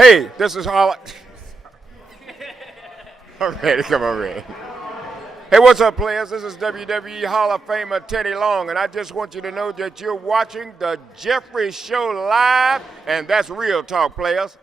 Hey, this is Holly. I'm ready. Come on, ready. Hey, what's up, players? This is WWE Hall of Famer Teddy Long, and I just want you to know that you're watching the Jeffrey Show live, and that's real talk, players.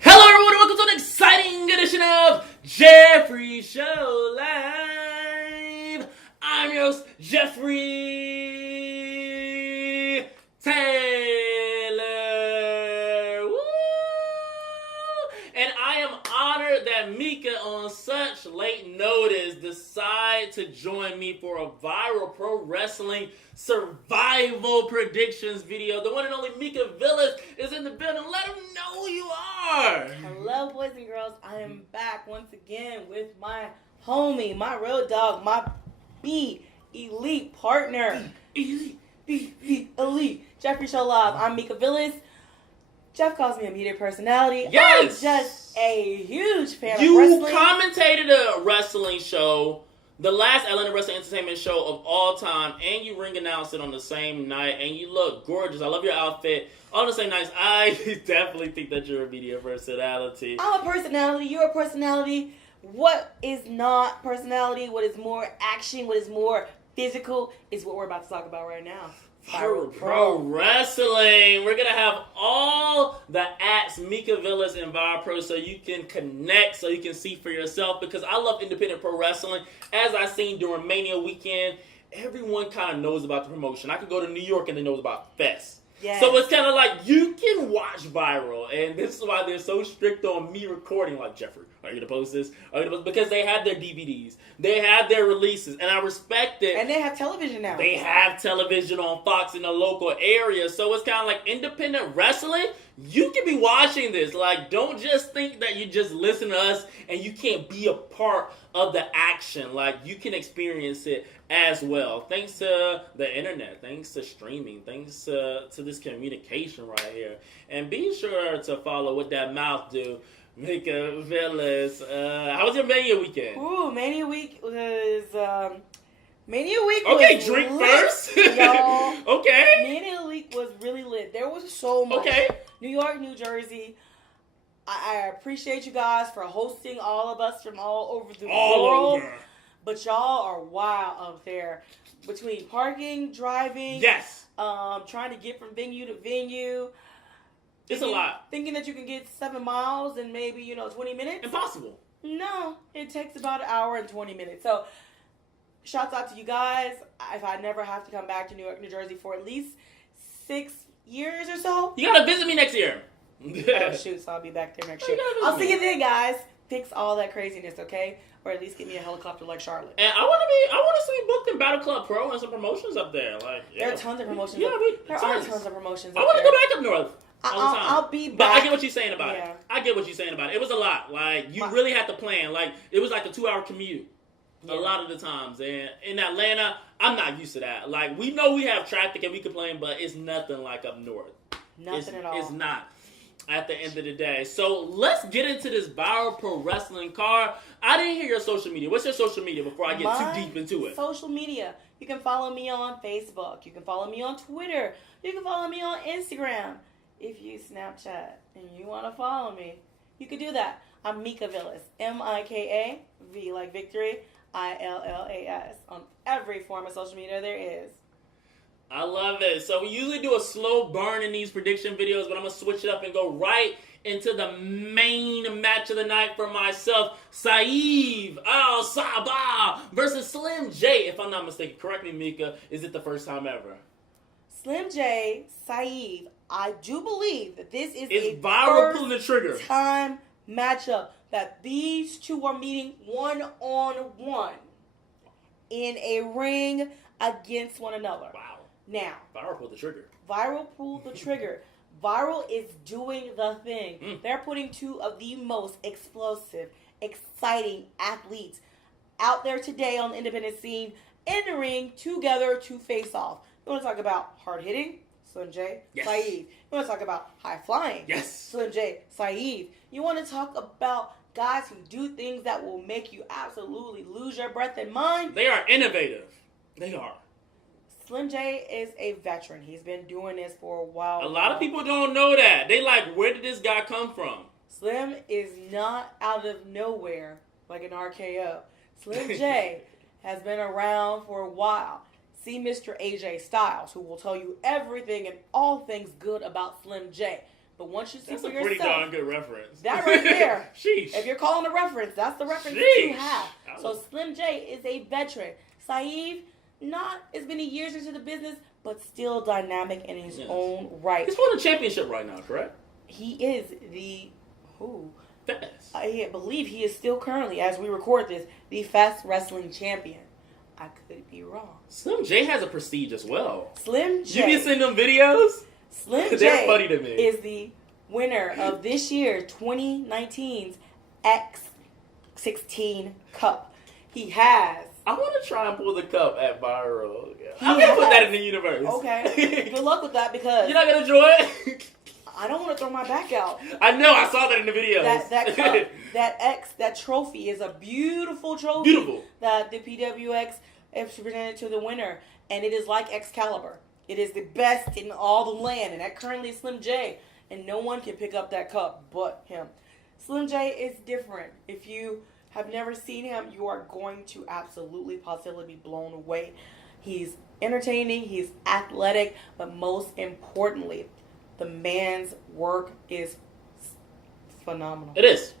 Hello, everyone, and welcome to an exciting edition of Jeffrey Show Live. I'm your host, Jeffrey Taylor. Woo! And I am honored that Mika, on such late notice, decided to join me for a viral pro wrestling survival predictions video. The one and only Mika Villas is in the building. Let him know who you are. Hello, boys and girls. I am back once again with my homie, my real dog, my elite partner. Elite. Jeffrey Show Live. I'm Mika Villas. Jeff calls me a media personality. Yes! I'm just a huge fan of You wrestling. commentated a wrestling show, the last Atlanta Wrestling Entertainment show of all time, and you ring announced it on the same night, and you look gorgeous. I love your outfit. On the same night, I definitely think that you're a media personality. I'm a personality. You're a personality. What is not personality? What is more action? What is more physical? Is what we're about to talk about right now. Pro Wrestling. We're going to have all the @ Mika Villas and Viral Pro so you can connect, so you can see for yourself, because I love independent pro wrestling. As I seen during Mania weekend, everyone kind of knows about the promotion. I could go to New York and they know about Fest. Yes. So it's kind of like you can watch Viral, and this is why they're so strict on me recording. Like, Jeffrey, are you going to post this? Are you gonna post? Because they have their DVDs. They have their releases, and I respect it. And they have television now. They have television on Fox in the local area, so it's kind of like independent wrestling. You can be watching this. Like, don't just think that you just listen to us and you can't be a part of the action. Like, you can experience it as well, thanks to the internet, thanks to streaming, thanks to this communication right here. And be sure to follow What That Mouth Do, Mika Villas. How was your Mania weekend? Ooh, Mania Week was Okay, drink lit, first. y'all. Okay. Mania Week was really lit. There was so much. Okay. New York, New Jersey. I appreciate you guys for hosting all of us from all over the world. Over. But y'all are wild up there. Between parking, driving, Yes. trying to get from venue to venue. It's a lot. Thinking that you can get 7 miles in maybe, 20 minutes? Impossible. No, it takes about an hour and 20 minutes. So, shouts out to you guys. If I never have to come back to New York, New Jersey for at least 6 years or so. You gotta visit me next year. Oh, shoot, so I'll be back there next year. I'll see you then, guys. Fix all that craziness, okay? Or at least get me a helicopter like Charlotte. And I want to see booked in Battle Club Pro and some promotions up there. Like, There are tons of promotions. Yeah, There are tons of promotions. I want to go back up north. All the time. I'll be back. But I get what you're saying about Yeah. it. I get what you're saying about it. It was a lot. Like, you really had to plan. Like, it was like a 2-hour commute. Yeah. A lot of the times. And in Atlanta, I'm not used to that. Like, we know we have traffic and we complain, but it's nothing like up north. Nothing at all. It's not. At the end of the day. So let's get into this viral pro wrestling card. I didn't hear your social media. What's your social media before I get too deep into it? Social media. You can follow me on Facebook. You can follow me on Twitter. You can follow me on Instagram. If you Snapchat and you want to follow me, you can do that. I'm Mika Villas. Mika, V like victory, ILLAS. On every form of social media there is. I love it. So we usually do a slow burn in these prediction videos, but I'm going to switch it up and go right into the main match of the night for myself. Saieve, Sabah versus Slim J. If I'm not mistaken, correct me, Mika. Is it the first time ever? Slim J, Saieve, I do believe that this is a viral pulling the trigger time matchup. That these two are meeting one-on-one in a ring against one another. Wow. Now, Viral pulled the trigger. Viral pulled the trigger. Viral is doing the thing. They're putting two of the most explosive, exciting athletes out there today on the independent scene in the ring together to face off. You want to talk about hard hitting? Slim J, Yes. Saieve. You want to talk about high flying? Yes. Slim J, Saieve. You want to talk about guys who do things that will make you absolutely lose your breath and mind? They are innovative. They are. Slim J is a veteran. He's been doing this for a while. A lot of people don't know that. They like, where did this guy come from? Slim is not out of nowhere like an RKO. Slim J has been around for a while. See Mr. AJ Styles, who will tell you everything and all things good about Slim J. But once you see That's for a yourself, pretty darn good reference. that right there. Sheesh. If you're calling a reference, that's the reference that you Sheesh. have. So Slim J is a veteran. Saieve, not as many years into the business, but still dynamic in his own right. He's won a championship right now, correct? He is the Fast. I believe he is still currently, as we record this, the Fast Wrestling Champion. I could be wrong. Slim J has a prestige as well. Slim J. You be seeing them videos? Slim J They're funny to me. is the winner of this year 2019's X16 Cup. He has. I want to try and pull the cup at viral. I'm going to put that in the universe. Okay. Good luck with that because You're not going to enjoy it? I don't want to throw my back out. I know. I saw that in the videos. That cup, that trophy is a beautiful trophy. Beautiful. That the PWX has presented to the winner. And it is like Excalibur. It is the best in all the land. And that currently is Slim J. And no one can pick up that cup but him. Slim J is different. If you have never seen him, you are going to absolutely, positively be blown away. He's entertaining. He's athletic. But most importantly, the man's work is phenomenal. It is.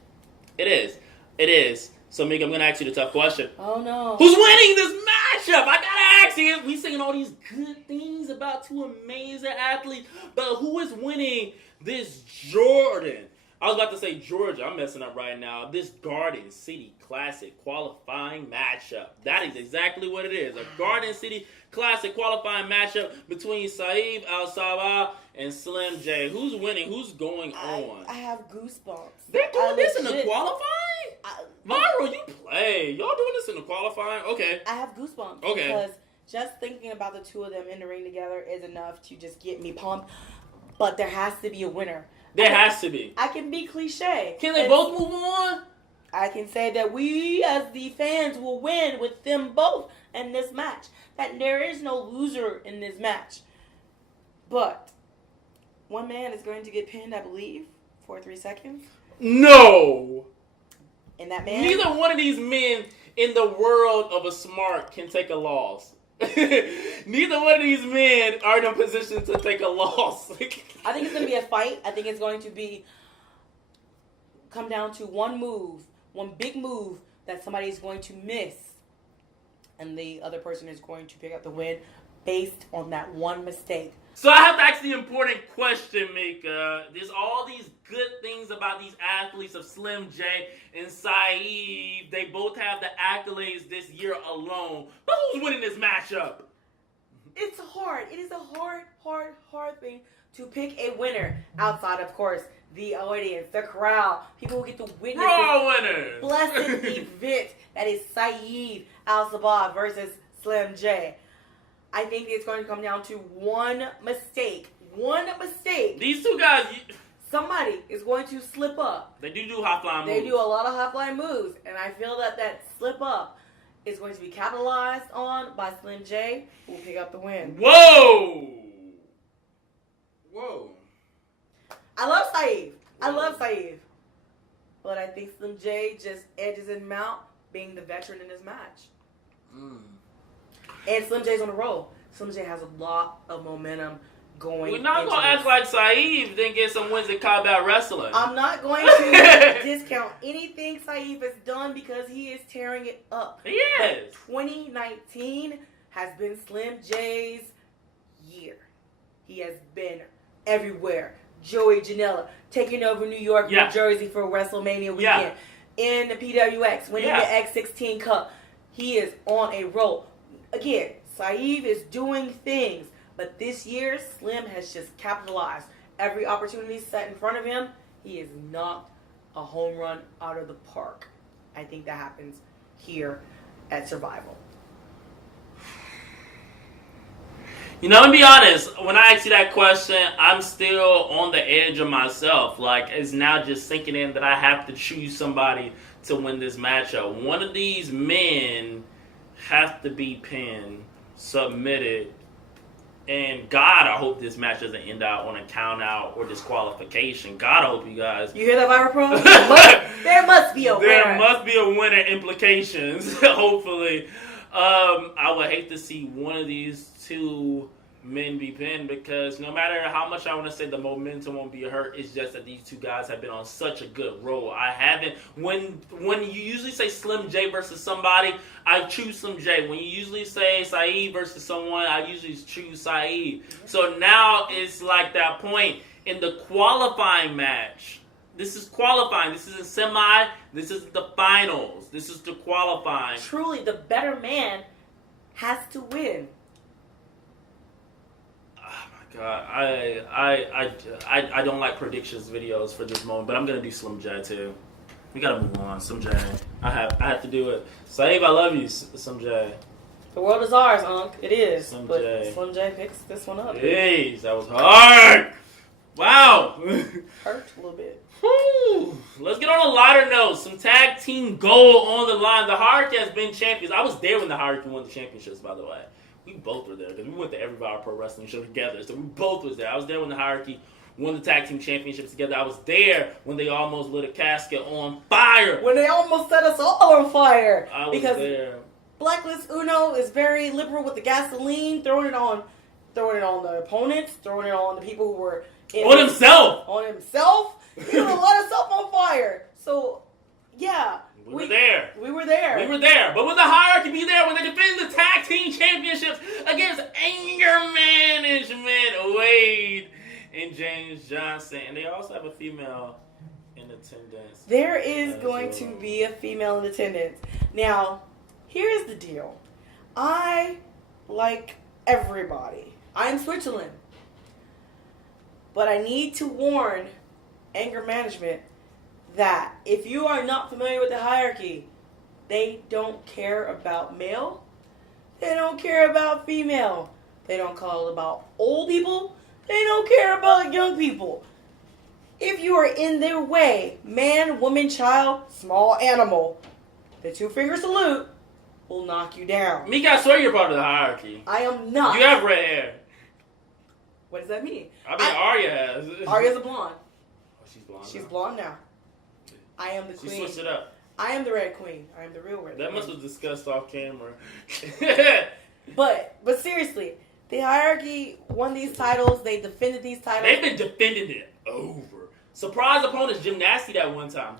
It is. It is. So, Mika, I'm going to ask you the tough question. Oh, no. Who's winning this matchup? I got to ask you. We saying all these good things about two amazing athletes, but who is winning this Jordan? I was about to say Georgia. I'm messing up right now. This Garden City Classic qualifying matchup. That is exactly what it is. A Garden City Classic qualifying matchup between Saieve, Sabah, and Slim J. Who's winning? Who's going on? I have goosebumps. They're doing this in the legit- qualifying? Viral, you play. Y'all doing this in the qualifying? Okay. I have goosebumps. Okay. Because just thinking about the two of them in the ring together is enough to just get me pumped. But there has to be a winner. There has to be. I can be cliche. Can they both move on? I can say that we, as the fans, will win with them both in this match. That there is no loser in this match. But one man is going to get pinned, I believe, for 3 seconds. No. And that man... Neither one of these men in the world of a smart can take a loss. Neither one of these men are in a position to take a loss. I think it's going to be a fight. I think it's going to come down to one move, one big move that somebody is going to miss. And the other person is going to pick up the win based on that one mistake. So I have to ask the important question, Mika. There's all these good things about these athletes of Slim J and Saieve. They both have the accolades this year alone. But who's winning this matchup? It's hard. It is a hard thing to pick a winner outside, of course, the audience, the crowd, people who get to witness Raw this winners. blessed event that is Saieve Sabah versus Slim J. I think it's going to come down to one mistake. One mistake. These two guys, Somebody is going to slip up. they do high flying moves. They do a lot of high flying moves, and I feel that slip up is going to be capitalized on by Slim J, who will pick up the win. Whoa! I love Saieve. But I think Slim J just edges him out being the veteran in this match. And Slim J's on the roll. Slim J has a lot of momentum going. We're not going to act like Saieve didn't get some wins in combat wrestling. I'm not going to discount anything Saieve has done because he is tearing it up. He is. 2019 has been Slim J's year. He has been everywhere. Joey Janela taking over New York, New Jersey for WrestleMania weekend. In the PWX, winning the X16 Cup. He is on a roll. Again, Saieve is doing things, but this year, Slim has just capitalized. Every opportunity set in front of him, he has knocked a home run out of the park. I think that happens here at Survival. You know, to be honest, when I ask you that question, I'm still on the edge of myself. Like, it's now just sinking in that I have to choose somebody to win this matchup. One of these men have to be pinned, submitted, and God, I hope this match doesn't end out on a count out or disqualification. God, I hope you guys... You hear that, Viral Pro? There must be a winner. There must be a winner implications, hopefully. I would hate to see one of these two men be pinned because no matter how much I want to say the momentum won't be hurt, it's just that these two guys have been on such a good roll. I haven't... When you usually say Slim J versus somebody, I choose Slim J. When you usually say Saieve versus someone, I usually choose Saieve. So now it's like that point in the qualifying match. This is qualifying. This isn't semi. This is the finals. This is the qualifying. Truly, the better man has to win. God, I don't like predictions videos for this moment, but I'm gonna do Slim J too. We gotta move on, Slim J. I have to do it. Saieve, I love you, Slim J. The world is ours, Unc. It is. Slim but J. Slim J picks this one up. Jeez, that was hard. Wow. Hurt a little bit. Whew. Let's get on a lighter note. Some tag team gold on the line. The Hierarchy has been champions. I was there when the Hierarchy won the championships, by the way. We both were there because we went to every Viral Pro Wrestling show together. So we both was there. I was there when the Hierarchy won the tag team championships together. I was there when they almost lit a casket on fire. When they almost set us all on fire. I was there. Blacklist Uno is very liberal with the gasoline, throwing it on the opponents, throwing it on the people who were on himself. On himself. He lit a lot of stuff on fire. So yeah. We were there. We were there. We were there. But will the Hierarchy be there when they defend the tag team championships against Anger Management, Wade and James Johnson? And they also have a female in attendance. There is going to be a female in attendance. Now, here's the deal. I like everybody. I'm Switzerland. But I need to warn Anger Management that if you are not familiar with the Hierarchy, they don't care about male. They don't care about female. They don't call about old people. They don't care about young people. If you are in their way, man, woman, child, small animal, the two-finger salute will knock you down. Mika, I swear you're part of the Hierarchy. I am not. You have red hair. What does that mean? I mean, Arya has. Arya's a blonde. Oh, she's blonde. She's blonde now. I am the queen. She switched it up. I am the Red Queen. I am the real Red Queen. That must have discussed off camera. But seriously, the Hierarchy won these titles. They defended these titles. They've been defending it over. Surprise opponents, Gymnasty that one time.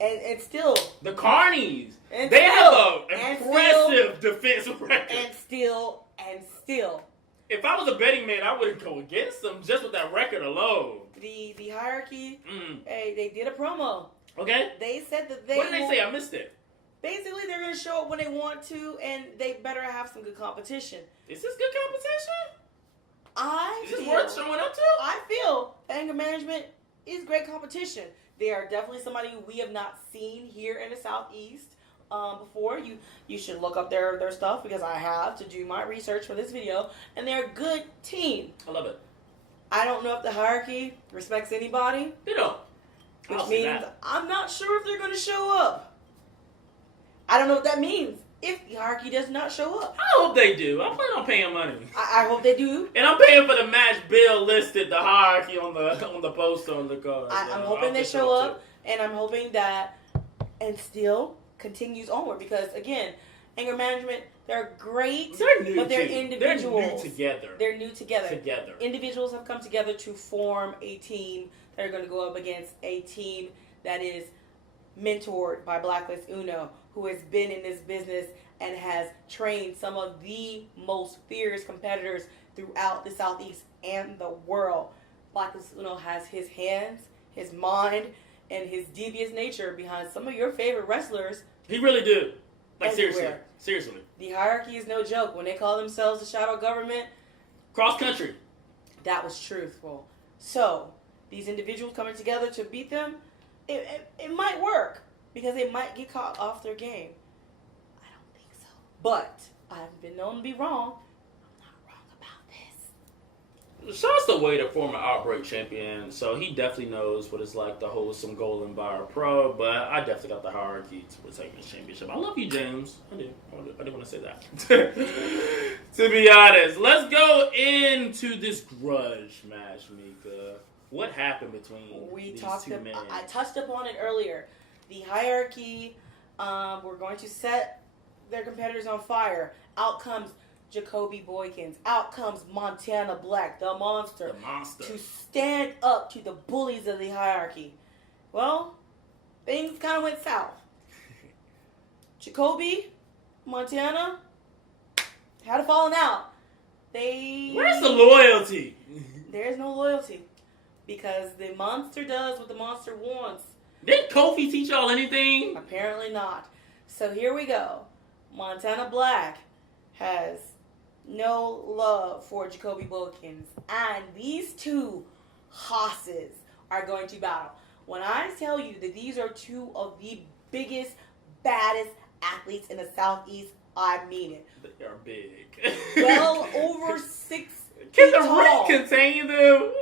And still the Carnies. And they still, have an impressive defense record. And still. If I was a betting man, I wouldn't go against them just with that record alone. The Hierarchy, hey, they did a promo. Okay. They said that they... What did they say? I missed it. Basically, they're going to show up when they want to, and they better have some good competition. Is this good competition? Is this worth showing up to? I feel Anger Management is great competition. They are definitely somebody we have not seen here in the Southeast before. You should look up their stuff because I have to do my research for this video, and they're a good team. I love it. I don't know if the Hierarchy respects anybody. They don't. Which means I'm not sure if they're going to show up. I don't know what that means if the Hierarchy does not show up. I hope they do. I plan on paying money. I hope they do. And I'm paying for the match bill listed, the Hierarchy on the poster on the card. I'm hoping they show up, and I'm hoping that and still continues onward because, again, Anger Management, they're great, but they're individuals. They're new together. Individuals have come together to form a team that are going to go up against a team that is mentored by Blacklist Uno, who has been in this business and has trained some of the most fierce competitors throughout the Southeast and the world. Blacklist Uno has his hands, his mind, and his devious nature behind some of your favorite wrestlers. He really do. Like, everywhere. Seriously. The Hierarchy is no joke. When they call themselves the shadow government, cross country, that was truthful. So, these individuals coming together to beat them, it might work because they might get caught off their game. I don't think so. But I've been known to be wrong. I'm not wrong about Shouts to Wade, a former Outbreak champion, so he definitely knows what it's like to hold some gold in Vira Pro, but I definitely got the hierarchy to protect this championship. I love you, James. I didn't want to say that. To be honest, let's go into this grudge match, Mika. What happened between these two men? I touched upon it earlier. The hierarchy, we're going to set their competitors on fire. Out comes Jacoby Boykins. Out comes Montana Black, the monster. The monster. To stand up to the bullies of the hierarchy. Well, things kind of went south. Jacoby, Montana, had a falling out. Where's the loyalty? There's no loyalty. Because the monster does what the monster wants. Didn't Kofi teach y'all anything? Apparently not. So here we go. Montana Black has no love for Jacoby Boykins. And these two hosses are going to battle. When I tell you that these are two of the biggest, baddest athletes in the Southeast, I mean it. They are big. Well over 6 Can feet the tall. ring contain them?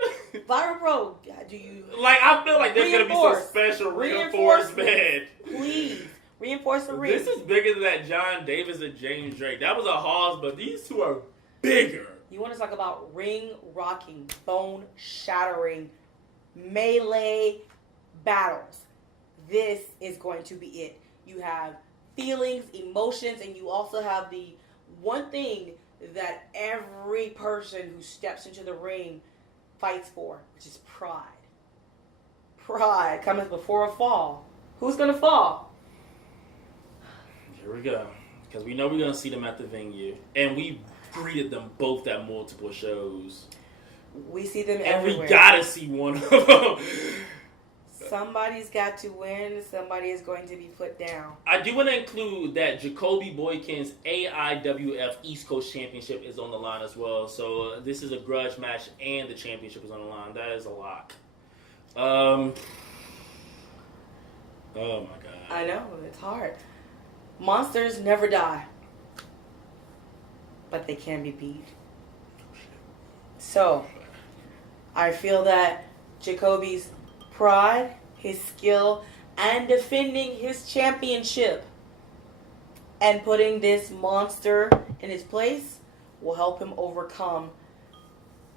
Vira Pro, do you... Like, I feel like there's going to be some special reinforcement. Please. Reinforce the ring. This is bigger than that John Davis and James Drake. That was a Hoss, but these two are bigger. You want to talk about ring-rocking, bone-shattering, melee battles. This is going to be it. You have feelings, emotions, and you also have the one thing that every person who steps into the ring fights for, which is pride. Pride comes before a fall. Who's going to fall? Here we go. Because we know we're going to see them at the venue. And we greeted them both at multiple shows. We see them and everywhere. We got to see one of them. Somebody's got to win. Somebody is going to be put down. I do want to include that Jacoby Boykins' AIWF East Coast Championship is on the line as well. So this is a grudge match and the championship is on the line. That is a lock. Oh my God. I know. It's hard. Monsters never die. But they can be beat. So, I feel that Jacoby's pride, his skill, and defending his championship and putting this monster in his place will help him overcome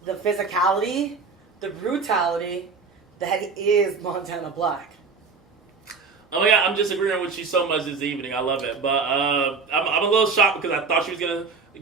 the physicality, the brutality that is Montana Black. Oh yeah, I'm just agreeing with you so much this evening. I love it, but I'm a little shocked because I thought she was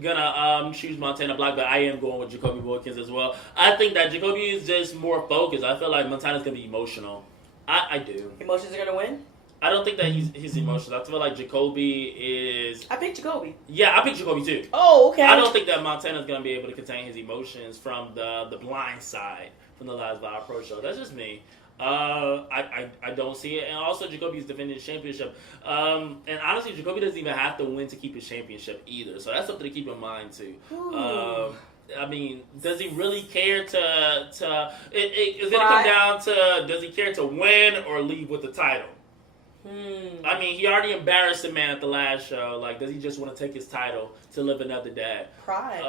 gonna choose Montana Black, but I am going with Jacoby Boykins as well. I think that Jacoby is just more focused. I feel like Montana's gonna be emotional. I do. Emotions are gonna win? I don't think that he's emotional. I feel like Jacoby is... I picked Jacoby. Yeah, I picked Jacoby too. Oh, okay. I don't think that Montana's going to be able to contain his emotions from the blind side from the last Vira Pro show. That's just me. I don't see it. And also, Jacoby's defending his championship. And honestly, Jacoby doesn't even have to win to keep his championship either. So that's something to keep in mind too. I mean, does he really care to it's going to come down to, does he care to win or leave with the title? I mean, he already embarrassed the man at the last show. Like, does he just want to take his title to live another day? Pride.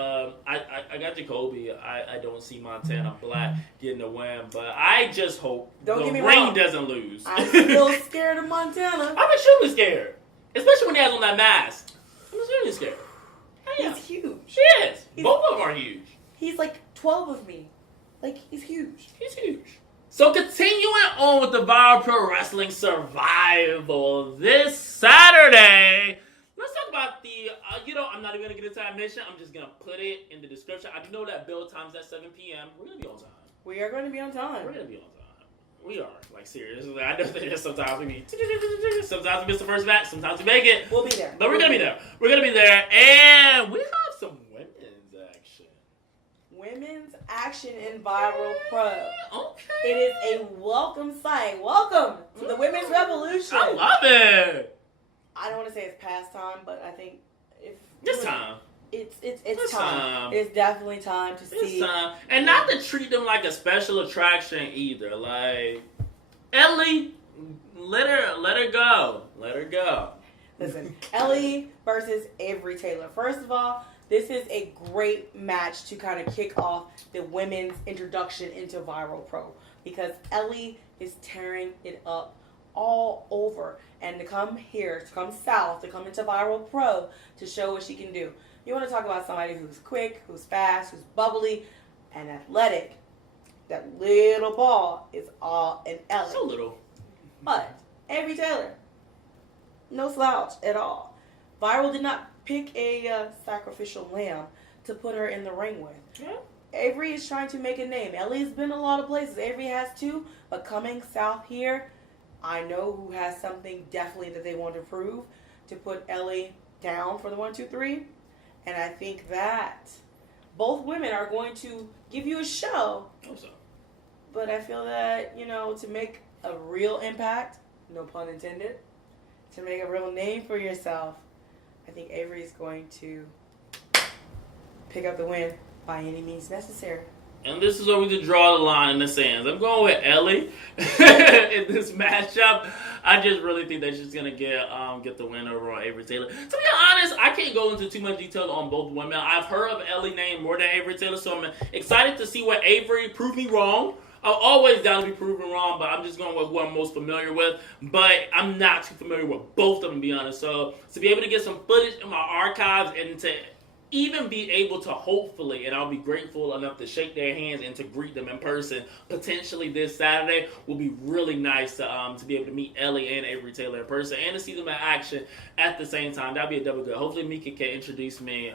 I got Jacoby. I don't see Montana Black getting a win, but I just hope the ring doesn't lose. I'm still scared of Montana. I'm extremely scared, especially when he has on that mask. I'm extremely scared. He's huge. He is. Both of them are huge. He's like 12 of me. Like, he's huge. He's huge. So continuing on with the Vira Pro Wrestling Survival this Saturday, let's talk about the, I'm not even going to get into that mission. I'm just going to put it in the description. I do know that build time's at 7 p.m. We're going to be on time. We are going to be on time. We're going to be on time. We are. Like, seriously. I know that sometimes sometimes we miss the first match. Sometimes we make it. We'll be there. But we're going to be there. We're going to be there. And we have some women's action. Women's action in Vira Pro. Okay. It is a welcome sight. Welcome to the Women's Revolution. I love it. I don't want to say it's past time, but I think It's time. It's time. It's definitely time to see. It's time. And not to treat them like a special attraction either. Like, Ellie, let her go. Let her go. Listen, Ellie versus Avery Taylor. First of all, This is a great match to kind of kick off the women's introduction into Viral Pro because Ellie is tearing it up all over. And to come here, to come south, to come into Viral Pro to show what she can do. You want to talk about somebody who's quick, who's fast, who's bubbly, and athletic. That little ball is all in Ellie. So little. But Avery Taylor, no slouch at all. Viral did not pick a sacrificial lamb to put her in the ring with. Yeah. Avery is trying to make a name. Ellie's been a lot of places. Avery has too, but coming south here, I know who has something definitely that they want to prove to put Ellie down for the 1, 2, 3. And I think that both women are going to give you a show. Hope so. But I feel that, to make a real impact, no pun intended, to make a real name for yourself, I think Avery is going to pick up the win by any means necessary. And this is where we just draw the line in the sands. I'm going with Ellie in this matchup. I just really think that she's gonna get the win over on Avery Taylor. To be honest, I can't go into too much detail on both women. I've heard of Ellie's name more than Avery Taylor, so I'm excited to see what Avery proved me wrong. I'm always down to be proven wrong, but I'm just going with who I'm most familiar with. But I'm not too familiar with both of them, to be honest. So to be able to get some footage in my archives and to even be able to hopefully, and I'll be grateful enough to shake their hands and to greet them in person potentially this Saturday will be really nice to be able to meet Ellie and Avery Taylor in person and to see them in action at the same time. That'd be a double good. Hopefully Mika can introduce me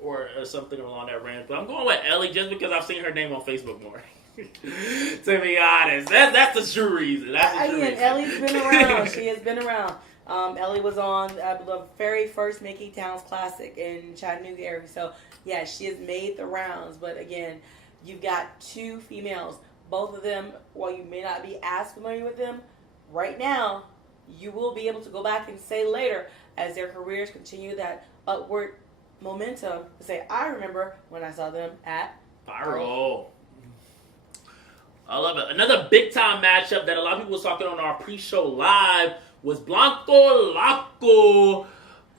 or something along that range. But I'm going with Ellie just because I've seen her name on Facebook more. To be honest, that's the true reason. Ellie's been around. She has been around. Ellie was on the very first Mickey Towns Classic in Chattanooga area. So, yeah, she has made the rounds. But, again, you've got two females. Both of them, while you may not be as familiar with them, right now, you will be able to go back and say later as their careers continue that upward momentum to say, I remember when I saw them at Viral. I love it. Another big-time matchup that a lot of people was talking on our pre-show live was Blanco Loco.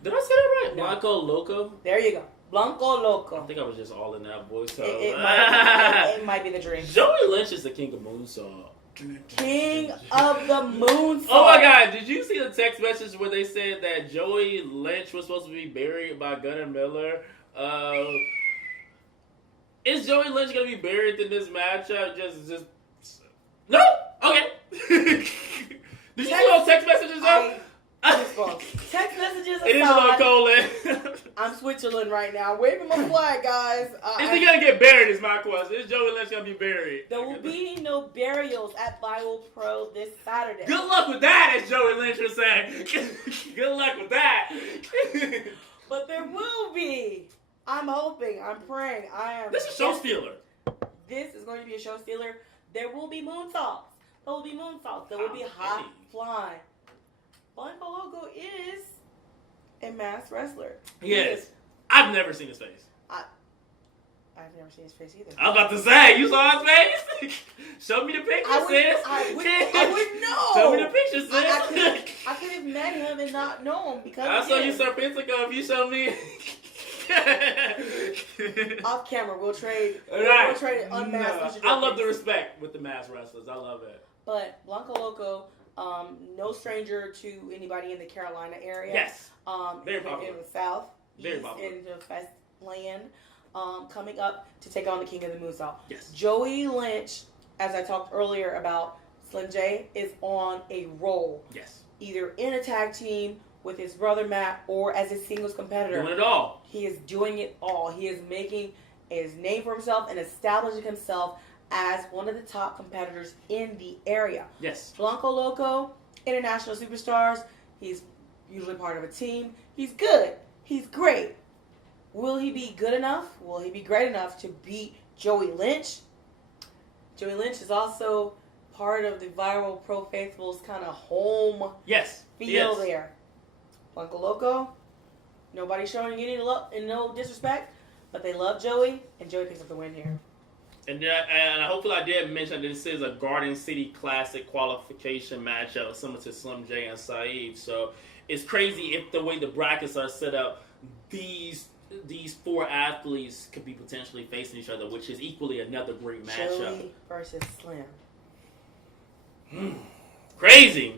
Did I say that right? No. Blanco Loco? There you go. Blanco Loco. I think I was just all in that voice. So. It might be the dream. Joey Lynch is the king of moonsault. King of the moonsault. Oh my God! Did you see the text message where they said that Joey Lynch was supposed to be buried by Gunnar Miller? Is Joey Lynch gonna be buried in this matchup? Just no. Okay. Did you see those text messages up? Text messages aside, it is a little cold. I'm Switzerland right now, waving my flag, guys. Is he gonna get buried? Is my question. Is Joey Lynch gonna be buried? There will be no burials at Viral Pro this Saturday. Good luck with that, as Joey Lynch was saying. Good luck with that. But there will be. I'm hoping. I'm praying. This is a show stealer. This is going to be a show stealer. There will be moonsaults. There will be moonsaults. There will be high flying. Blanco Loco is a masked wrestler. He is. I've never seen his face. I've never seen his face either. I was about to say, you saw his face? Show me the picture, sis. I would know. Show me the picture, sis. I could have met him and not know him because I saw you Serpentico if you show me. Off camera, we'll trade. Right. We'll trade unmasked. I love the respect with the masked wrestlers. I love it. But Blanco Loco, no stranger to anybody in the Carolina area. Yes. Very popular. In the South. Very popular. In the Fest land. Coming up to take on the King of the Moonsault. Yes. Joey Lynch, as I talked earlier about Slim J, is on a roll. Yes. Either in a tag team with his brother Matt or as a singles competitor. Doing it all. He is doing it all. He is making his name for himself and establishing himself as one of the top competitors in the area. Yes. Blanco Loco, international superstars. He's usually part of a team. He's good. He's great. Will he be good enough? Will he be great enough to beat Joey Lynch? Joey Lynch is also part of the Viral Pro Faithful's kind of home feel there. Blanco Loco, nobody showing any love and no disrespect, but they love Joey, and Joey picks up the win here. And hopefully I did mention that this is a Garden City Classic qualification matchup similar to Slim J and Saieve. So it's crazy if the way the brackets are set up, these these four athletes could be potentially facing each other, which is equally another great matchup. Chili versus Slim. Crazy.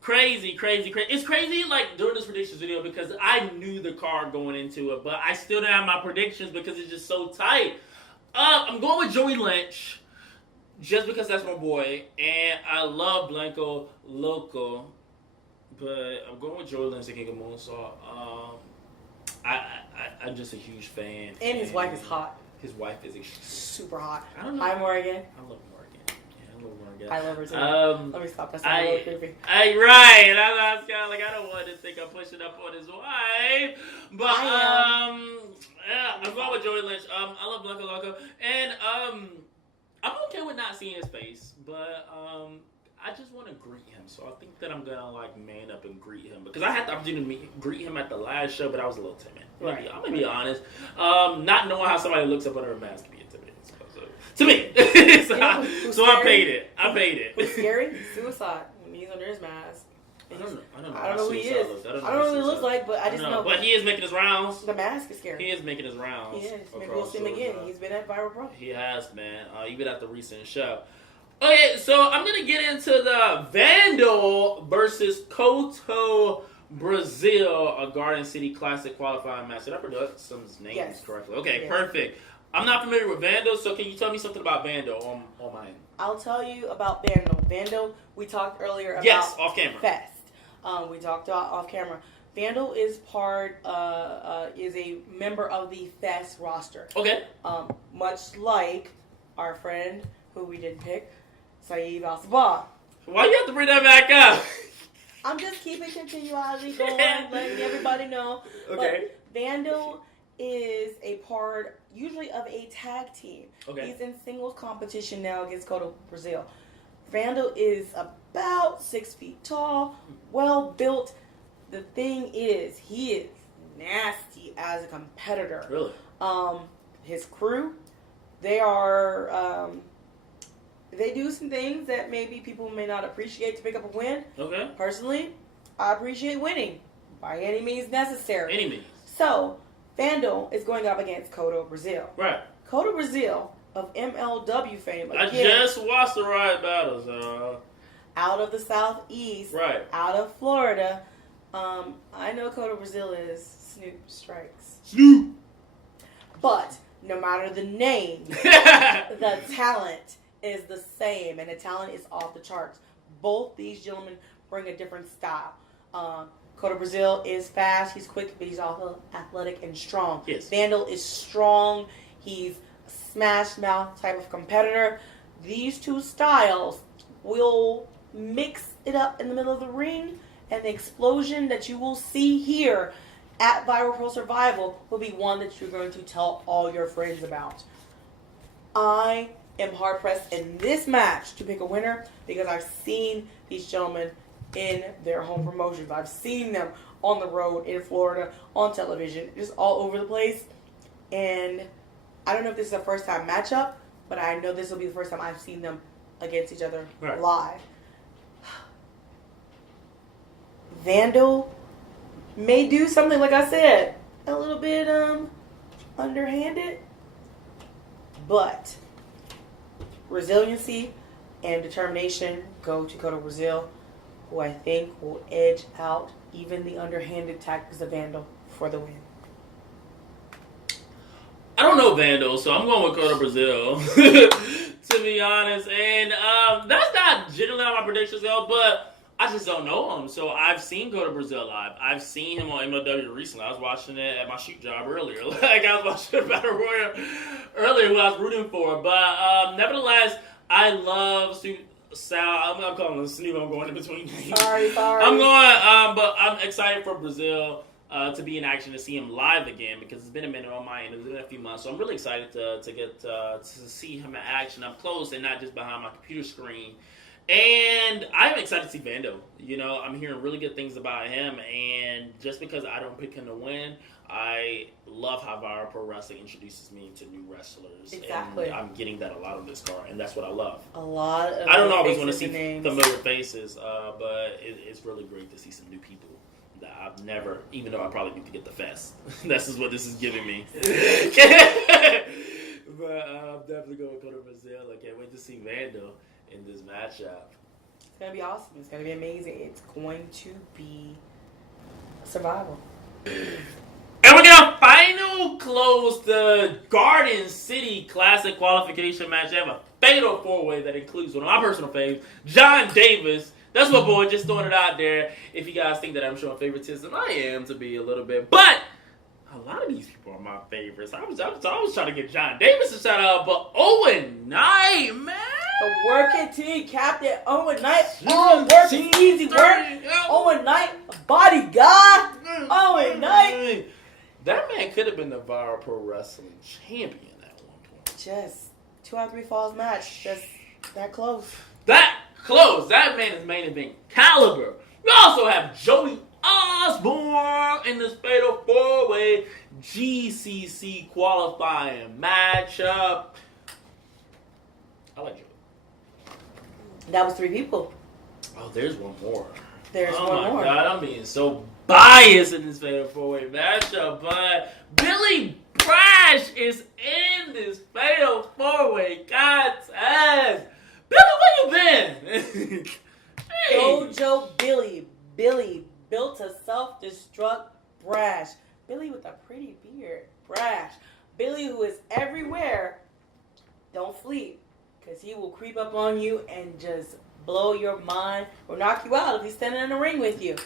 It's crazy, like, doing this predictions video because I knew the card going into it, but I still didn't have my predictions because it's just so tight. I'm going with Joey Lynch just because that's my boy, and I love Blanco, Loco, but I'm going with Joey Lynch to kick a moonsault. I'm just a huge fan. And his wife is hot. His wife is super hot. I don't know. Hi, Morgan. I love Morgan. Yeah, I love Morgan. I love her too. Let me stop. That's really creepy. Right. I was kind of like, I don't want to think I'm pushing up on his wife. But, yeah, I'm going with Joey Lynch. I love Blanco Loco. And, I'm okay with not seeing his face. But, I just want to greet him. So I think that I'm going to, like, man up and greet him. Because I had the opportunity to greet him at the last show, but I was a little timid. Right. I'm going to be honest. Not knowing how somebody looks up under a mask can be intimidating. To me. So I paid it. Who's scary? Suicide. When he's under his mask. I don't know. I don't know who he is. I don't know what he looks like, but I just know. But he is making his rounds. The mask is scary. He is making his rounds. He is. Maybe we'll see him again. He's been at Viral Pro. He has, man. Even at the recent show. Okay, so I'm going to get into the Vandal versus Kotto Brazil, a Garden City Classic qualifying match. Did I pronounce some names correctly? Okay, perfect. I'm not familiar with Vandal, so can you tell me something about Vandal on my end? I'll tell you about Vandal. Vandal, we talked earlier about off camera. Fest. We talked about off camera. Vandal is is a member of the Fest roster. Okay. Much like our friend who we didn't pick, Saieve Sabah. Why you have to bring that back up? I'm just keeping continuity going, letting everybody know. Okay. But Vandal is a part usually of a tag team. Okay. He's in singles competition now against Kotto Brazil. Vandal is about 6 feet tall, well built. The thing is, he is nasty as a competitor. Really? His crew, they are they do some things that maybe people may not appreciate to pick up a win. Okay. Personally, I appreciate winning by any means necessary. Any means. So, Vandal is going up against Kotto Brazil. Right. Kotto Brazil of MLW fame. Again, I just watched the Riot Battles. Out of the Southeast. Right. Out of Florida. I know Kotto Brazil is Snoop Strikes. Snoop! But, no matter the name, the talent is the same. And the talent is off the charts. Both these gentlemen bring a different style. Kotto Brazil is fast, he's quick, but he's also athletic and strong. Yes. Vandal is strong, he's a smash mouth type of competitor. These two styles will mix it up in the middle of the ring, and the explosion that you will see here at Viral Pro Survival will be one that you're going to tell all your friends about. I am hard pressed in this match to pick a winner because I've seen these gentlemen in their home promotions. I've seen them on the road in Florida, on television, just all over the place. And I don't know if this is a first time matchup, but I know this will be the first time I've seen them against each other live. Vandal may do something, like I said, a little bit underhanded, but resiliency and determination go to Kotto Brazil, who I think will edge out even the underhanded tactics of Vandal for the win. I don't know Vandal, so I'm going with Kotto Brazil, to be honest. And that's not generally how my predictions go, but I just don't know him. So I've seen Kotto Brazil live. I've seen him on MLW recently. I was watching it at my shoot job earlier. Like, I was watching Battle Royale earlier, who I was rooting for. But nevertheless, I love Sal. I'm not calling him Snoop. I'm going in between names. Sorry. I'm going, but I'm excited for Brazil to be in action, to see him live again, because it's been a minute on my end. It's been a few months. So I'm really excited to get to see him in action up close and not just behind my computer screen. And I'm excited to see Vandal. You know, I'm hearing really good things about him, and just because I don't pick him to win, I love how Viral Pro Wrestling introduces me to new wrestlers. Exactly. And I'm getting that a lot on this card, and that's what I love. A lot of I don't always want to see names. familiar faces, but it's really great to see some new people that I've never, even though I probably need to get the fest. This is what this is giving me. But I'm definitely going to go to Brazil. I can't wait to see Vandal in this matchup. It's going to be awesome. It's going to be amazing. It's going to be survival. And we're going to final close the Garden City Classic qualification match. They have a fatal four-way that includes one of my personal faves, John Davis. That's my boy, just throwing it out there. If you guys think that I'm showing favoritism, I am to be a little bit. But a lot of these people are my favorites. I was trying to get John Davis a shout out, but Owen Knight, man. The working team captain, Owen Knight. All work is easy work. Owen Knight, a body guy. Owen Knight. That man could have been the Viral Pro Wrestling champion at one point. Just 2 out of 3 falls match. Just that close. That close. That man is main event caliber. We also have Joey Ozbourne in this fatal 4-way GCC qualifying matchup. I like Joey. That was 3 people. Oh, there's one more. There's one more. Oh my God, I'm being so biased in this fatal 4-way matchup, but Billy Brash is in this fatal 4-way contest. Billy, where you been? Hey. Dojo Billy. Billy built a self-destruct Brash. Billy with a pretty beard. Brash. Billy who is everywhere. Don't sleep, because he will creep up on you and just blow your mind or knock you out if he's standing in the ring with you.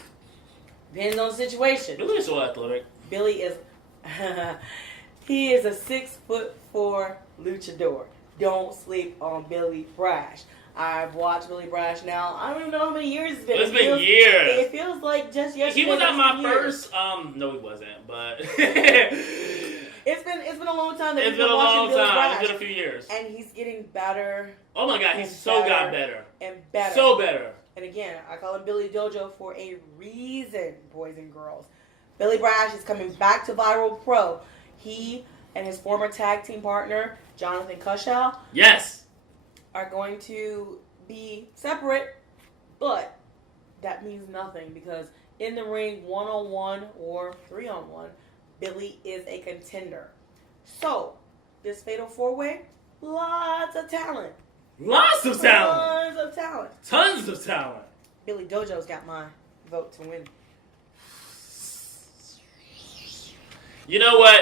Depends on the situation. Billy is so athletic. Billy is, he is a 6'4" luchador. Don't sleep on Billy Brash. I've watched Billy Brash now. I don't even know how many years it's been. It's been years. It feels like just yesterday. He was at my first. No, he wasn't. But it's been a long time that we've been watching Billy Brash. It's been a few years. And he's getting better. Oh my God, he's so got better. And better. So better. And again, I call him Billy Dojo for a reason, boys and girls. Billy Brash is coming back to Viral Pro. He and his former tag team partner, Jonathan Cushow, yes, are going to be separate, but that means nothing because in the ring, 1-on-1 or 3-on-1, Billy is a contender. So, this fatal 4-way, lots of talent. Lots of talent. Tons of talent. Tons of talent. Billy Dojo's got my vote to win. You know what?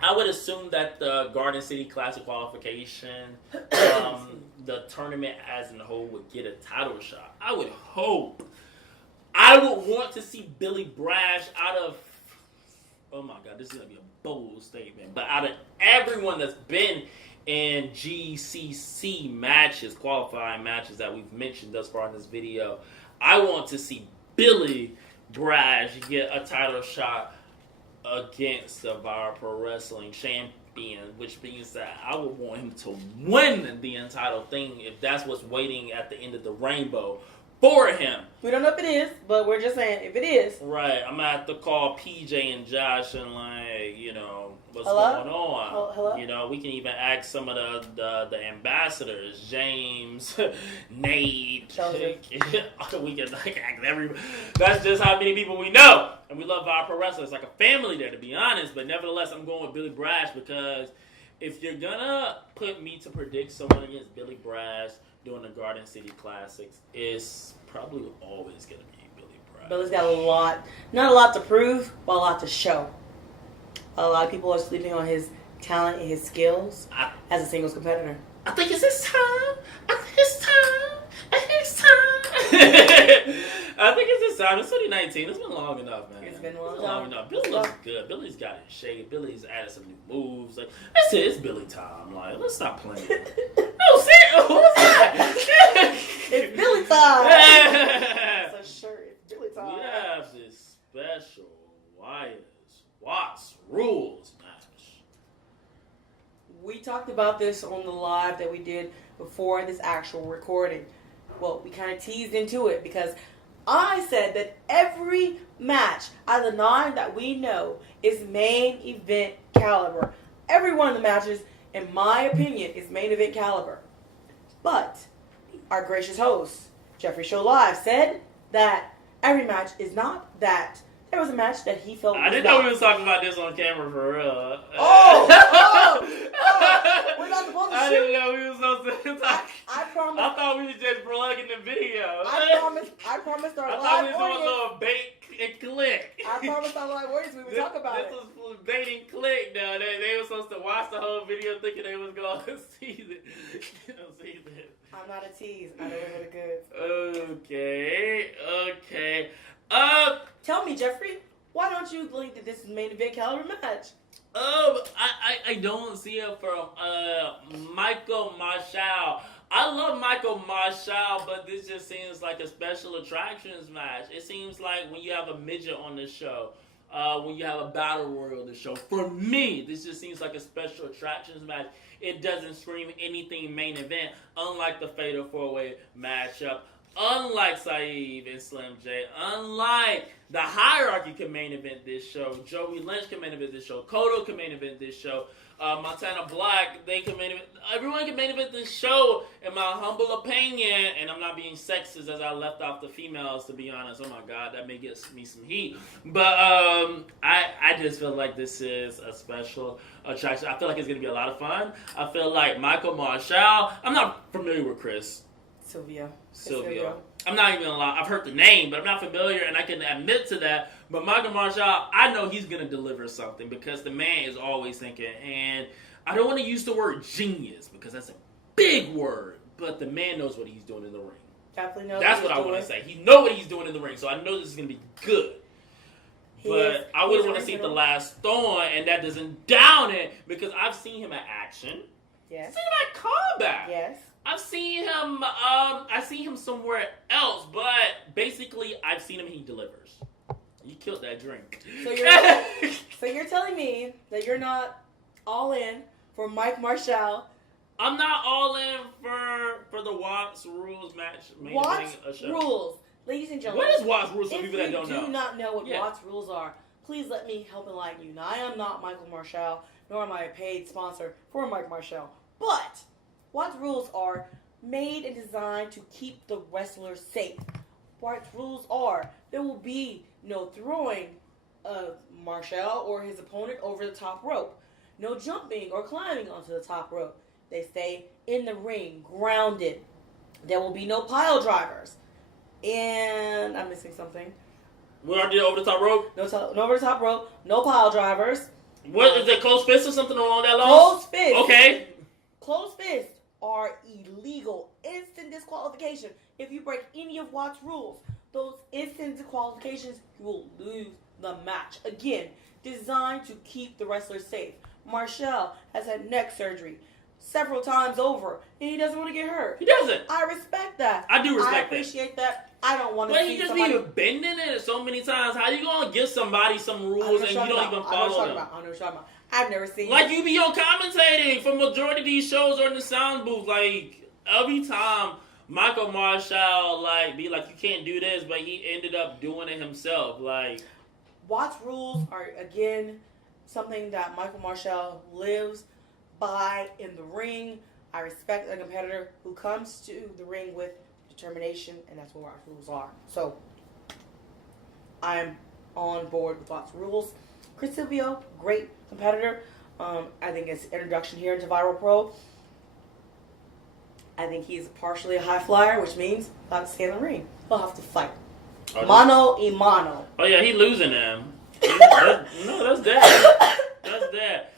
I would assume that the Garden City Classic qualification, the tournament as a whole would get a title shot. I would hope. I would want to see Billy Brash out of, oh my God, this is going to be a bold statement, but out of everyone that's been in GCC matches, qualifying matches that we've mentioned thus far in this video, I want to see Billy Brash get a title shot against the Viral Pro Wrestling champion, which means that I would want him to win the entitled thing if that's what's waiting at the end of the rainbow for him. We don't know if it is, but we're just saying if it is. Right, I'm gonna have to call PJ and Josh and what's Hello? going on. Hello? You know, we can even ask some of the ambassadors, James, Nate. We can ask everybody. That's just how many people we know. And we love our pro wrestling. It's like a family there, to be honest. But nevertheless, I'm going with Billy Brash because if you're gonna put me to predict someone against Billy Brash during the Garden City Classics, it's probably always gonna be Billy Brash. Billy's got not a lot to prove, but a lot to show. A lot of people are sleeping on his talent and his skills as a singles competitor. I think it's his time. I think it's time. It's time. I think it's his time. It's 2019. It's been long enough, man. It's been long enough. Billy looks good. Billy's got his shape. Billy's added some new moves. Like, that's it. It's Billy time. Like, let's stop playing. No, seriously. Who's that? It's Billy time. It's a shirt. It's Billy time. We have this special Watts Rules match. We we talked about this on the live that we did before this actual recording. Well, we kind of teased into it because I said that every match out of the 9 that we know is main event caliber. Every one of the matches, in my opinion, is main event caliber. But our gracious host, Jeffrey Show Live, said that every match is not that. There was a match that he felt I didn't know we was talking about this on camera for real. We're not supposed to I shoot. didn't know we was supposed to talk. I promise. I thought we was just plugging the video. I promised our I thought we live was doing a audience. little bait and click. I promised our live audience we would talk about it. This was bait and click though. They were supposed to watch the whole video thinking they was going to see it. I'm not a tease. I deliver the goods. Okay. Tell me, Jeffrey, why don't you think that this is main event caliber match? I don't see it from Michael Marshall. I love Michael Marshall, but this just seems like a special attractions match. It seems like when you have a midget on the show, when you have a battle royal on the show. For me, this just seems like a special attractions match. It doesn't scream anything main event, unlike the Fatal 4-Way matchup. Unlike Saieve and Slim J, unlike the Hierarchy can main event this show, Joey Lynch can main event this show, Kotto can main event this show, Montana Black, they can main event, everyone can main event this show, in my humble opinion, and I'm not being sexist as I left off the females, to be honest. Oh my God, that may get me some heat. But I just feel like this is a special attraction. I feel like it's going to be a lot of fun. I feel like Michael Marshall, I'm not familiar with Chris. Silvio. I'm not even gonna lie. I've heard the name, but I'm not familiar, and I can admit to that. But Michael Marshall, I know he's gonna deliver something because the man is always thinking. And I don't want to use the word genius because that's a big word, but the man knows what he's doing in the ring. Definitely knows. That's what I want to say. He knows what he's doing in the ring, so I know this is gonna be good. But I would want to see the last Thorn, and that doesn't down it because I've seen him at action. Yes. I've seen him at combat. Yes. I've seen him. I see him somewhere else, but basically, I've seen him. He delivers. You killed that drink. So you're telling me that you're not all in for Mike Marshall. I'm not all in for the Watts Rules match. Watts Rules, ladies and gentlemen. What is Watts Rules for people that don't know? If you do not know what Watts Rules are, please let me help enlighten you. Now, I am not Michael Marshall, nor am I a paid sponsor for Mike Marshall, but Watts Rules are made and designed to keep the wrestler safe. Watts Rules are there will be no throwing of Marshall or his opponent over the top rope. No jumping or climbing onto the top rope. They stay in the ring, grounded. There will be no pile drivers. And I'm missing something. We already did over the top rope? No over the top rope. No pile drivers. What is it, closed fist or something along that line? Closed fist. Okay. Closed fist are illegal. Instant disqualification. If you break any of Watts' rules, those instant disqualifications, you will lose the match. Again, designed to keep the wrestler safe. Marshall has had neck surgery several times over, and he doesn't want to get hurt. He doesn't. I respect that. I do respect that. I appreciate that. I don't want to see he just somebody... be bending it so many times. How you going to give somebody some rules and you don't even follow them? I know what you're talking about. I've never seen like you be on commentating for majority of these shows or in the sound booth. Like every time Michael Marshall be like, you can't do this, but he ended up doing it himself. Like Watts rules are again something that Michael Marshall lives by in the ring. I respect a competitor who comes to the ring with determination, and that's what Watts rules are. So I'm on board with Watts rules. Chris Silvio, great competitor. I think his introduction here into Viral Pro, I think he's partially a high flyer, which means he'll have to stay in the ring. He'll have to fight. Mano a mano. Oh, yeah, he losing them. No, that's that. That's that.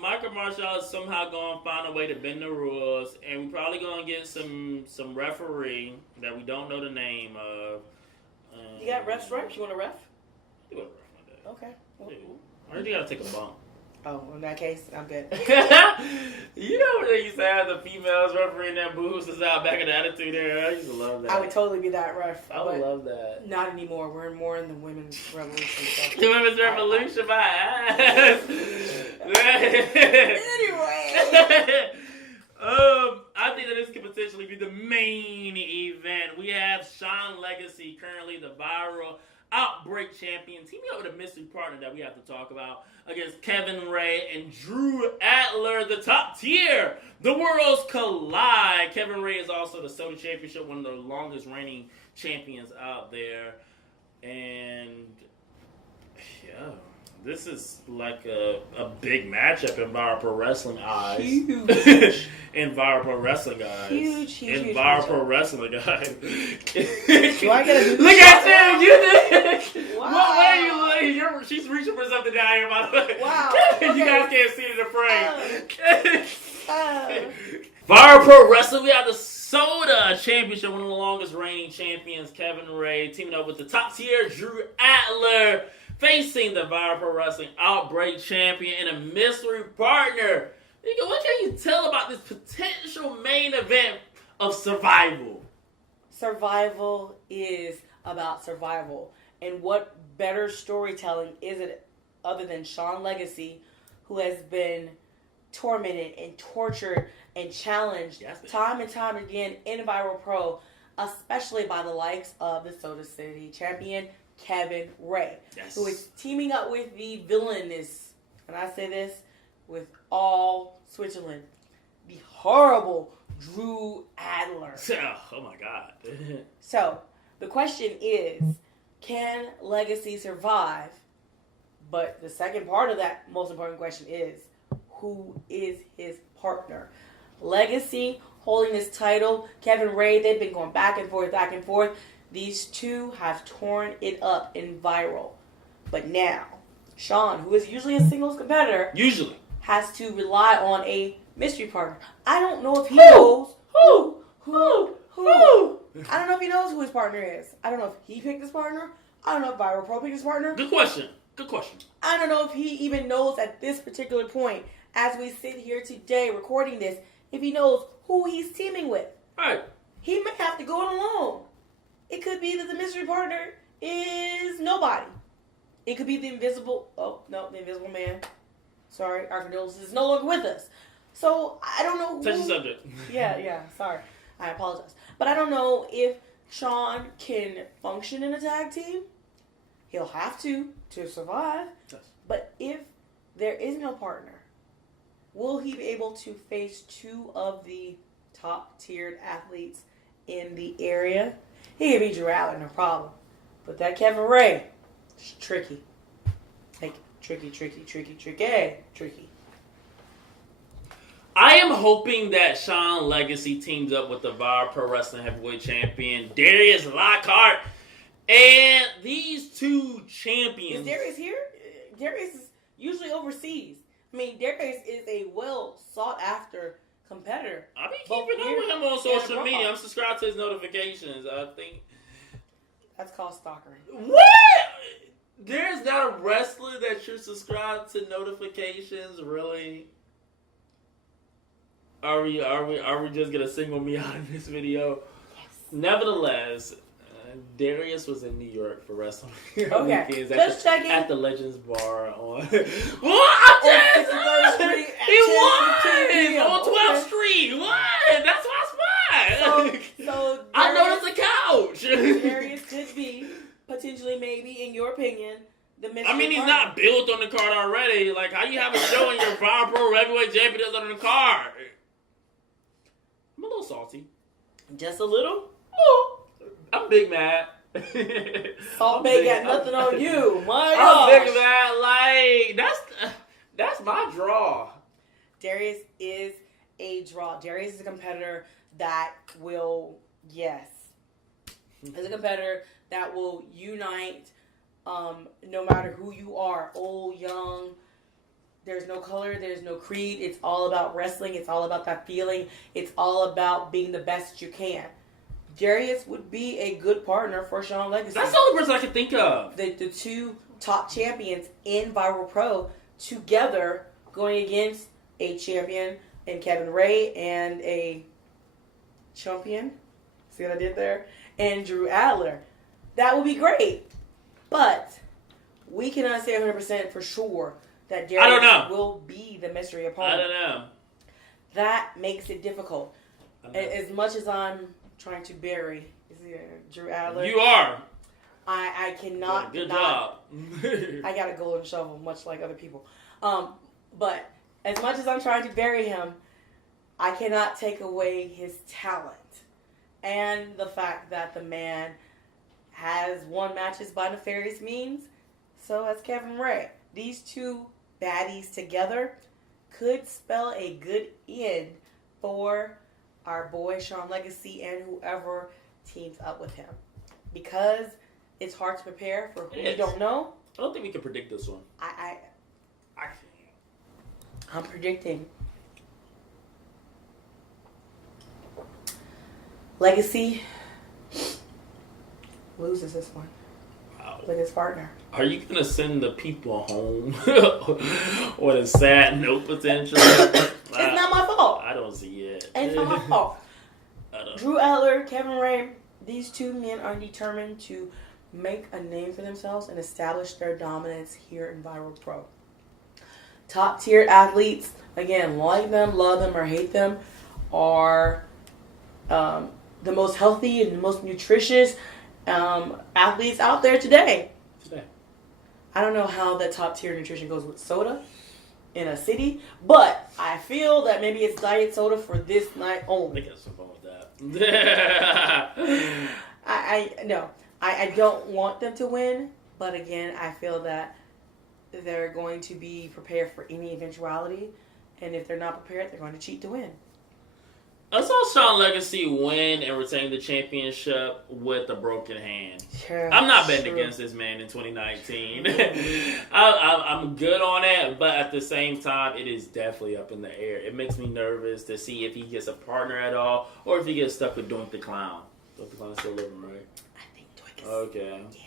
Michael Marshall is somehow going to find a way to bend the rules, and we're probably going to get some referee that we don't know the name of. You got refs, right? You want a ref? You want a ref one day. Okay. Well, I heard you got to take a bump. Oh, in that case, I'm good. You know they used to have the females refereeing their boobs out back in the Attitude Era. I used to love that. I would totally be that ref. I would love that. Not anymore. We're more in the women's revolution stuff. The women's revolution, my ass. Anyway. I think that this could potentially be the main event. We have Sean Legacy, currently the viral Outbreak champion, teaming up with a mystery partner that we have to talk about against Kevin Ray and Drew Adler, the top tier. The worlds collide. Kevin Ray is also the Soda Championship, one of the longest reigning champions out there. And yeah, this is like a big matchup in Viral Pro Wrestling eyes. Huge. In Viral Pro Wrestling eyes. Huge. In Viral Pro Wrestling eyes. Do I get a Look at you! You did! Wow. What way you she's reaching for something down here, by the way. Wow. You Okay. guys can't see it in the frame. Oh. Viral Pro Wrestling, we have the Soda Championship, one of the longest reigning champions, Kevin Ray, teaming up with the top tier, Drew Adler, facing the Viral Pro Wrestling Outbreak champion and a mystery partner. Mika, what can you tell about this potential main event of Survival? Survival is about survival. And what better storytelling is it other than Sean Legacy, who has been tormented and tortured and challenged time and time again in Viral Pro, especially by the likes of the Soda City champion, Kevin Ray, who is teaming up with the villainous, and I say this with all Switzerland, the horrible Drew Adler. Oh my God. So, the question is, can Legacy survive? But the second part of that most important question is, who is his partner? Legacy holding this title, Kevin Ray, they've been going back and forth. These two have torn it up in Viral. But now, Sean, who is usually a singles competitor, has to rely on a mystery partner. I don't know if he knows who. I don't know if he knows who his partner is. I don't know if he picked his partner. I don't know if Viral Pro picked his partner. Good question. I don't know if he even knows at this particular point, as we sit here today recording this, if he knows who he's teaming with. Right. He may have to go it alone. It could be that the mystery partner is nobody. It could be the invisible man. Sorry, our condolences is no longer with us. So, I don't know who... Touchy subject. Yeah, sorry. I apologize. But I don't know if Sean can function in a tag team. He'll have to survive. Yes. But if there is no partner, will he be able to face two of the top-tiered athletes in the area? He can beat Drew Adler, no problem. But that Kevin Ray, it's tricky. Like, tricky. I am hoping that Sean Legacy teams up with the Viral Pro Wrestling Heavyweight Champion, Darius Lockhart, and these two champions. Is Darius here? Darius is usually overseas. I mean, Darius is a well-sought-after competitor. I've been keeping up with him on social media. I'm subscribed to his notifications. I think that's called stalkering. What? There's not a wrestler that you're subscribed to notifications, really? Are we just gonna single me out in this video? Yes. Nevertheless, Darius was in New York for wrestling. Okay. Weekends Just checking. at the Legends Bar on. On 63rd Street He won on 12th Street. What? That's my spot. So I noticed the couch. Darius could be potentially, maybe, in your opinion, the mystery I mean, he's partner. not built on the card already. Like, how you have a show and your Viral Pro Heavyweight Champion on the card? I'm a little salty. Just a little? Oh, I'm big mad. Salt Bay got nothing on you. My I'm gosh. big mad. Like, that's my draw. Darius is a draw. Darius is a competitor that will, is a competitor that will unite no matter who you are, old, young. There's no color, there's no creed. It's all about wrestling. It's all about that feeling. It's all about being the best that you can. Darius would be a good partner for Sean Legacy. That's the only person I can think of. The two top champions in Viral Pro together going against a champion in Kevin Ray and a champion. See what I did there? And Drew Adler. That would be great. But we cannot say 100% for sure that Darius will be the mystery opponent. I don't know. That makes it difficult. As much as I'm trying to bury Drew Adler. You are. I cannot. Good job. I got a golden shovel, much like other people. But as much as I'm trying to bury him, I cannot take away his talent and the fact that the man has won matches by nefarious means. So has Kevin Ray. These two baddies together could spell a good end for our boy Sean Legacy and whoever teams up with him. Because it's hard to prepare for who you don't know. I don't think we can predict this one. I'm predicting Legacy loses this one with his partner. Are you going to send the people home on a sad note, potentially? It's not my fault. I don't see it. It's not my fault. Drew Adler, Kevin Ray, these two men are determined to make a name for themselves and establish their dominance here in Viral Pro. Top tier athletes, again, like them, love them, or hate them, are the most healthy and the most nutritious athletes out there today. I don't know how that top tier nutrition goes with soda in a city, but I feel that maybe it's diet soda for this night only. I think some fun with that. I don't want them to win, but again, I feel that they're going to be prepared for any eventuality, and if they're not prepared, they're going to cheat to win. I saw Sean Legacy win and retain the championship with a broken hand. Yeah, I'm not betting against this man in 2019. I'm good on it, but at the same time, it is definitely up in the air. It makes me nervous to see if he gets a partner at all, or if he gets stuck with Doink the Clown. Doink the Clown's still living, right? I think Doink is. Okay. Yeah.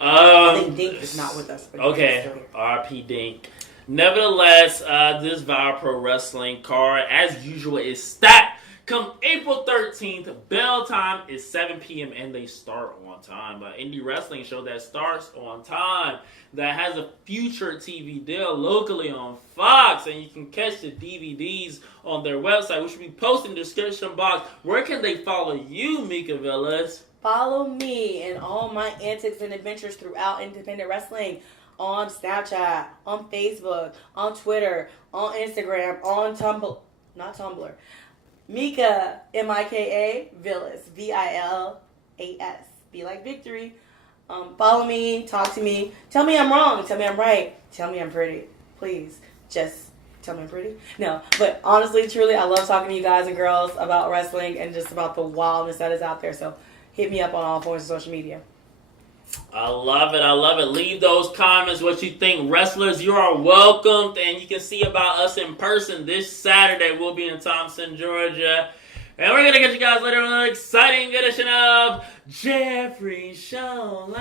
I think Dink is not with us. Okay. RP Dink. Nevertheless, this Viral Pro Wrestling card, as usual, is stacked. Come April 13th, bell time is 7 p.m. and they start on time. Indie wrestling show that starts on time, that has a future TV deal locally on Fox, and you can catch the DVDs on their website, which will be posted in the description box. Where can they follow you, Mika Villas? Follow me in all my antics and adventures throughout independent wrestling on Snapchat, on Facebook, on Twitter, on Instagram, on Tumblr. Not Tumblr. Mika, Mika, Villas, Vilas. Be like victory. Follow me, talk to me. Tell me I'm wrong. Tell me I'm right. Tell me I'm pretty. Please, just tell me I'm pretty. No, but honestly, truly, I love talking to you guys and girls about wrestling and just about the wildness that is out there. So hit me up on all forms of social media. I love it. I love it. Leave those comments what you think. Wrestlers, you are welcomed. And you can see about us in person this Saturday. We'll be in Thompson, Georgia. And we're going to get you guys later on an exciting edition of Jeffrey Show Live.